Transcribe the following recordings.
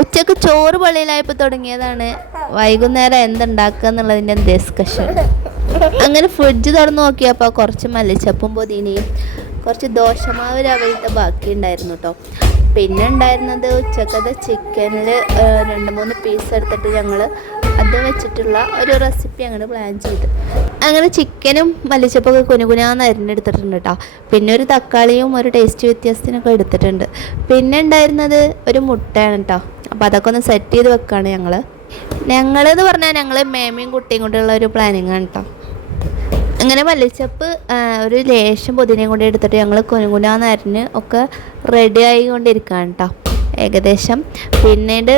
ഉച്ചക്ക് ചോറ് പള്ളിയിലായപ്പോൾ തുടങ്ങിയതാണ് വൈകുന്നേരം എന്തുണ്ടാക്കുക എന്നുള്ളതിൻ്റെ ഡിസ്കഷൻ. അങ്ങനെ ഫ്രിഡ്ജ് തുറന്ന് നോക്കിയപ്പോൾ കുറച്ച് മല്ലിച്ചപ്പും പുതിനയും കുറച്ച് ദോശമാവ് രാവിലത്തെ ബാക്കി ഉണ്ടായിരുന്നു കേട്ടോ. പിന്നെ ഉണ്ടായിരുന്നത് ഉച്ചക്കത്തെ ചിക്കനിൽ 2-3 പീസ് എടുത്തിട്ട് ഞങ്ങൾ അത് വെച്ചിട്ടുള്ള ഒരു റെസിപ്പി അങ്ങനെ പ്ലാൻ ചെയ്ത് അങ്ങനെ ചിക്കനും മല്ലിച്ചപ്പൊക്കെ കുനുകുനാന്ന് അരിഞ്ഞെടുത്തിട്ടുണ്ട് കേട്ടോ. പിന്നെ ഒരു തക്കാളിയും ഒരു ടേസ്റ്റ് വ്യത്യാസത്തിനൊക്കെ എടുത്തിട്ടുണ്ട്. പിന്നെ ഉണ്ടായിരുന്നത് ഒരു മുട്ടയാണ് കേട്ടോ. അപ്പോൾ അതൊക്കെ ഒന്ന് സെറ്റ് ചെയ്ത് വെക്കുകയാണ് ഞങ്ങളെന്ന് പറഞ്ഞാൽ ഞങ്ങൾ മേമയും കുട്ടിയും കൊണ്ടുള്ള ഒരു പ്ലാനിങ് ആണ് കേട്ടോ. അങ്ങനെ മല്ലിച്ചപ്പ് ഒരു ലേശം പുതിനയും കൂടി എടുത്തിട്ട് ഞങ്ങൾ കുനുകുനാന്ന് അരിഞ്ഞ് ഒക്കെ റെഡി ആയിക്കൊണ്ടിരിക്കുകയാണ് കേട്ടോ ഏകദേശം. പിന്നീട്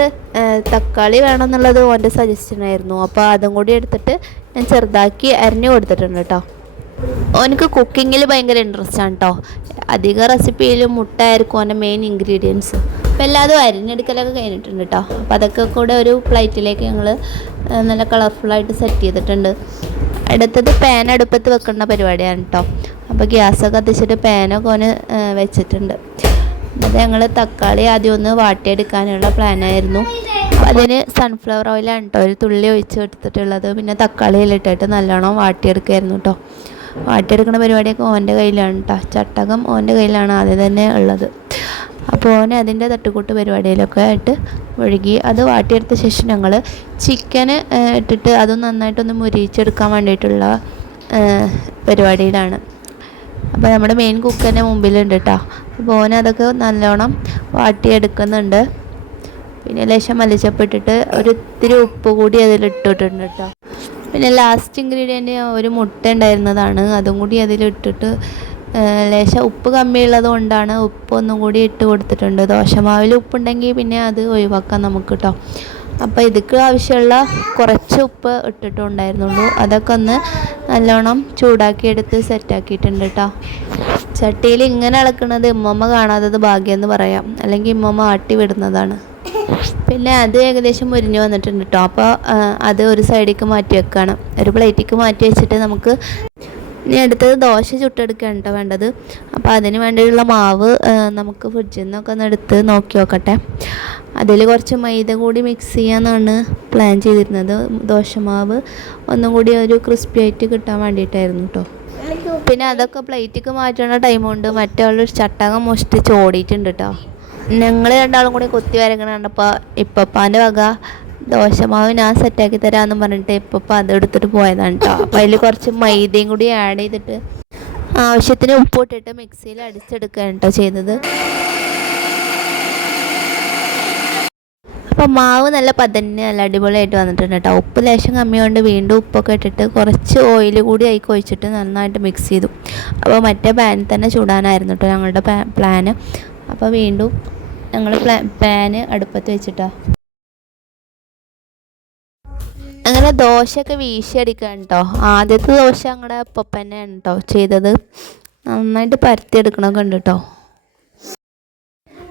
തക്കാളി വേണമെന്നുള്ളത് ഓൻ്റെ സജഷനായിരുന്നു. അപ്പോൾ അതും കൂടി എടുത്തിട്ട് ഞാൻ ചെറുതാക്കി അരിഞ്ഞ് കൊടുത്തിട്ടുണ്ട് കേട്ടോ. ഓനക്ക് കുക്കിങ്ങിൽ ഭയങ്കര ഇൻട്രസ്റ്റ് ആണ് കേട്ടോ. അധിക റെസിപ്പിയിലും മുട്ട ആയിരിക്കും ഓൻ്റെ മെയിൻ ഇൻഗ്രീഡിയൻസ്. അപ്പോൾ എല്ലാതും അരിഞ്ഞെടുക്കലൊക്കെ കഴിഞ്ഞിട്ടുണ്ട് കേട്ടോ. അപ്പോൾ അതൊക്കെ കൂടെ ഒരു പ്ലേറ്റിലേക്ക് ഞങ്ങൾ നല്ല കളർഫുള്ളായിട്ട് സെറ്റ് ചെയ്തിട്ടുണ്ട്. അടുത്തത് പാൻ അടുപ്പത്ത് വെക്കുന്ന പരിപാടിയാണ് കേട്ടോ. അപ്പോൾ ഗ്യാസൊക്കെ കത്തിച്ചിട്ട് പാനൊക്കെ ഓന് വെച്ചിട്ടുണ്ട്. അത് ഞങ്ങൾ തക്കാളി ആദ്യം ഒന്ന് വാട്ടിയെടുക്കാനുള്ള പ്ലാനായിരുന്നു. അതിന് സൺഫ്ലവർ ഓയിലാണ് കേട്ടോ ഒരു തുള്ളി ഒഴിച്ച് എടുത്തിട്ടുള്ളത്. പിന്നെ തക്കാളിയിലിട്ടിട്ട് നല്ലോണം വാട്ടിയെടുക്കുമായിരുന്നു കേട്ടോ. വാട്ടിയെടുക്കുന്ന പരിപാടിയൊക്കെ ഓൻ്റെ കയ്യിലാണ് കേട്ടോ. ചട്ടകം ഓൻ്റെ കയ്യിലാണ് ആദ്യം തന്നെ ഉള്ളത്. അപ്പോൾ ഓന് അതിൻ്റെ തട്ടുകൂട്ട് പരിപാടിയിലൊക്കെ ആയിട്ട് ഒഴുകി അത് വാട്ടിയെടുത്ത ശേഷം ഞങ്ങൾ ചിക്കന് ഇട്ടിട്ട് അത് നന്നായിട്ടൊന്ന് മുരിച്ചെടുക്കാൻ വേണ്ടിയിട്ടുള്ള പരിപാടിയിലാണ്. അപ്പോൾ നമ്മുടെ മെയിൻ കുക്ക് തന്നെ മുമ്പിലുണ്ട് കേട്ടോ. അപ്പോൾ ഓന് അതൊക്കെ നല്ലോണം വാട്ടിയെടുക്കുന്നുണ്ട്. പിന്നെ ലേശം മല്ലിച്ചപ്പ് ഇട്ടിട്ട് ഒരിത്തിരി ഉപ്പ് കൂടി അതിലിട്ടിട്ടുണ്ട് കേട്ടോ. പിന്നെ ലാസ്റ്റ് ഇൻഗ്രീഡിയൻറ്റ് ഒരു മുട്ട ഉണ്ടായിരുന്നതാണ്. അതും കൂടി അതിലിട്ടിട്ട് ലേശം ഉപ്പ് കമ്മിയുള്ളത് കൊണ്ടാണ് ഉപ്പ് ഒന്നും കൂടി ഇട്ട് കൊടുത്തിട്ടുണ്ട്. ദോശമാവിൽ ഉപ്പുണ്ടെങ്കിൽ പിന്നെ അത് ഒഴിവാക്കാം നമുക്ക് കേട്ടോ. അപ്പോൾ ഇതിക്ക് ആവശ്യമുള്ള കുറച്ച് ഉപ്പ് ഇട്ടിട്ടുണ്ടായിരുന്നുള്ളൂ. അതൊക്കെ ഒന്ന് നല്ലോണം ചൂടാക്കിയെടുത്ത് സെറ്റാക്കിയിട്ടുണ്ട് കേട്ടോ. ചട്ടിയിൽ ഇങ്ങനെ ഇളക്കുന്നത് ഇമ്മമ്മ കാണാത്തത് ഭാഗ്യമെന്ന് പറയാം. അല്ലെങ്കിൽ ഇമ്മമ്മ ആട്ടി വിടുന്നതാണ്. പിന്നെ അത് ഏകദേശം മുരിഞ്ഞ് വന്നിട്ടുണ്ട് കേട്ടോ. അപ്പോൾ അത് ഒരു സൈഡിലേക്ക് മാറ്റി വെക്കണം. ഒരു പ്ലേറ്റിലേക്ക് മാറ്റി വെച്ചിട്ട് നമുക്ക് ഇനി അടുത്തത് ദോശ ചുട്ടെടുക്കുകയാണ് കേട്ടോ വേണ്ടത്. അപ്പോൾ അതിന് വേണ്ടിയുള്ള മാവ് നമുക്ക് ഫ്രിഡ്ജിൽ നിന്നൊക്കെ ഒന്ന് എടുത്ത് നോക്കി നോക്കട്ടെ. അതിൽ കുറച്ച് മൈദ കൂടി മിക്സ് ചെയ്യാമെന്നാണ് പ്ലാൻ ചെയ്തിരുന്നത്. ദോശമാവ് ഒന്നും കൂടി ഒരു ക്രിസ്പി ആയിട്ട് കിട്ടാൻ വേണ്ടിയിട്ടായിരുന്നു കേട്ടോ. പിന്നെ അതൊക്കെ പ്ലേറ്റിലേക്ക് മാറ്റുന്ന ടൈം കൊണ്ട് മറ്റുള്ളൊരു ചട്ടകം മോഷ്ടിച്ച് ഓടിയിട്ടുണ്ട് കേട്ടോ. ഞങ്ങൾ രണ്ടാളും കൂടി കുത്തി വരക്കണ കണ്ടപ്പോൾ ഇപ്പപ്പാൻ്റെ വക ദോശമാവ് ഞാൻ സെറ്റാക്കി തരാമെന്ന് പറഞ്ഞിട്ട് ഇപ്പം അതെടുത്തിട്ട് പോയതാണ് കേട്ടോ. അപ്പോൾ അതിൽ കുറച്ച് മൈദയും കൂടി ആഡ് ചെയ്തിട്ട് ആവശ്യത്തിന് ഉപ്പ് ഇട്ടിട്ട് മിക്സിയിൽ അടിച്ചെടുക്കുകയാണ് കേട്ടോ ചെയ്തത്. അപ്പോൾ മാവ് നല്ല പതഞ്ഞ് നല്ല അടിപൊളിയായിട്ട് വന്നിട്ടുണ്ട് കേട്ടോ. ഉപ്പ് ലേശം കമ്മിയുണ്ട്. വീണ്ടും ഉപ്പൊക്കെ ഇട്ടിട്ട് കുറച്ച് ഓയിൽ കൂടി അതിൽ ഒഴിച്ചിട്ട് നന്നായിട്ട് മിക്സ് ചെയ്തു. അപ്പോൾ മറ്റേ പാനിൽ തന്നെ ചൂടാനായിരുന്നു കേട്ടോ ഞങ്ങളുടെ പ്ലാന്. അപ്പോൾ വീണ്ടും ഞങ്ങൾ പാന് അടുപ്പത്ത് വെച്ചിട്ടോ അങ്ങനെ ദോശയൊക്കെ വീശിയടിക്കുകയാണ് കേട്ടോ. ആദ്യത്തെ ദോശ ഞങ്ങളുടെ പപ്പന്നെയാണ് കേട്ടോ ചെയ്തത്. നന്നായിട്ട് പരത്തിയെടുക്കണമൊക്കെ ഉണ്ട് കേട്ടോ.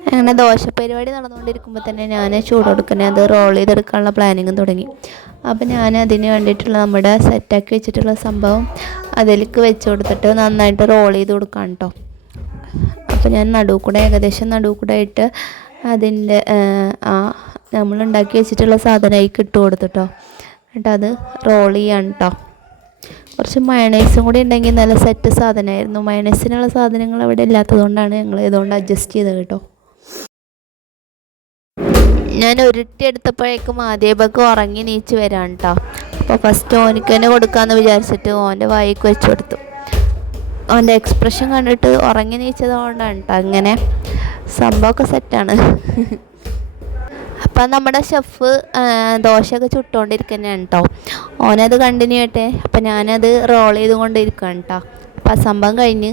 അങ്ങനെ ദോശ പരിപാടി നടന്നുകൊണ്ടിരിക്കുമ്പോൾ തന്നെ ഞാൻ ചൂട് കൊടുക്കണേ അത് റോൾ ചെയ്തെടുക്കാനുള്ള പ്ലാനിങ് തുടങ്ങി. അപ്പോൾ ഞാൻ അതിന് വേണ്ടിയിട്ടുള്ള നമ്മുടെ സെറ്റാക്കി വെച്ചിട്ടുള്ള സംഭവം അതിലേക്ക് വെച്ച് കൊടുത്തിട്ട് നന്നായിട്ട് റോൾ ചെയ്ത് കൊടുക്കാം കേട്ടോ. അപ്പോൾ ഞാൻ ഏകദേശം നടുവ് കൂടെ ആയിട്ട് അതിൻ്റെ നമ്മളുണ്ടാക്കി വെച്ചിട്ടുള്ള സാധനമായിക്ക് ഇട്ട് കൊടുത്തിട്ടോ. എന്നിട്ട് അത് റോൾ ചെയ്യാൻ കേട്ടോ. കുറച്ച് മയണൈസും കൂടി ഉണ്ടെങ്കിൽ നല്ല സെറ്റ് സാധനമായിരുന്നു. മയണൈസിനുള്ള സാധനങ്ങൾ അവിടെ ഇല്ലാത്തതുകൊണ്ടാണ് ഞങ്ങൾ ഇതുകൊണ്ട് അഡ്ജസ്റ്റ് ചെയ്തത് കേട്ടോ. ഞാൻ ഉരുട്ടി എടുത്തപ്പോഴേക്കും ആദ്യബക്ക് ഉറങ്ങി നീച്ച് വരാൻ കേട്ടോ. അപ്പോൾ ഫസ്റ്റ് ഓനിക്ക് തന്നെ കൊടുക്കാമെന്ന് വിചാരിച്ചിട്ട് ഓൻ്റെ വായിക്ക് വെച്ച് കൊടുത്തു. ഓൻ്റെ എക്സ്പ്രഷൻ കണ്ടിട്ട് ഉറങ്ങി നീച്ചത് കൊണ്ടാണ് കേട്ടോ അങ്ങനെ. സംഭവമൊക്കെ സെറ്റാണ്. അപ്പം നമ്മുടെ ഷെഫ് ദോശയൊക്കെ ചുട്ടുകൊണ്ടിരിക്കുന്നതാണ് കേട്ടോ. ഓനത് കണ്ടിന്യൂ ചെയ്യട്ടെ. അപ്പം ഞാനത് റോൾ ചെയ്തുകൊണ്ടിരിക്കുകയാണ് കേട്ടോ. അപ്പം ആ സംഭവം കഴിഞ്ഞ്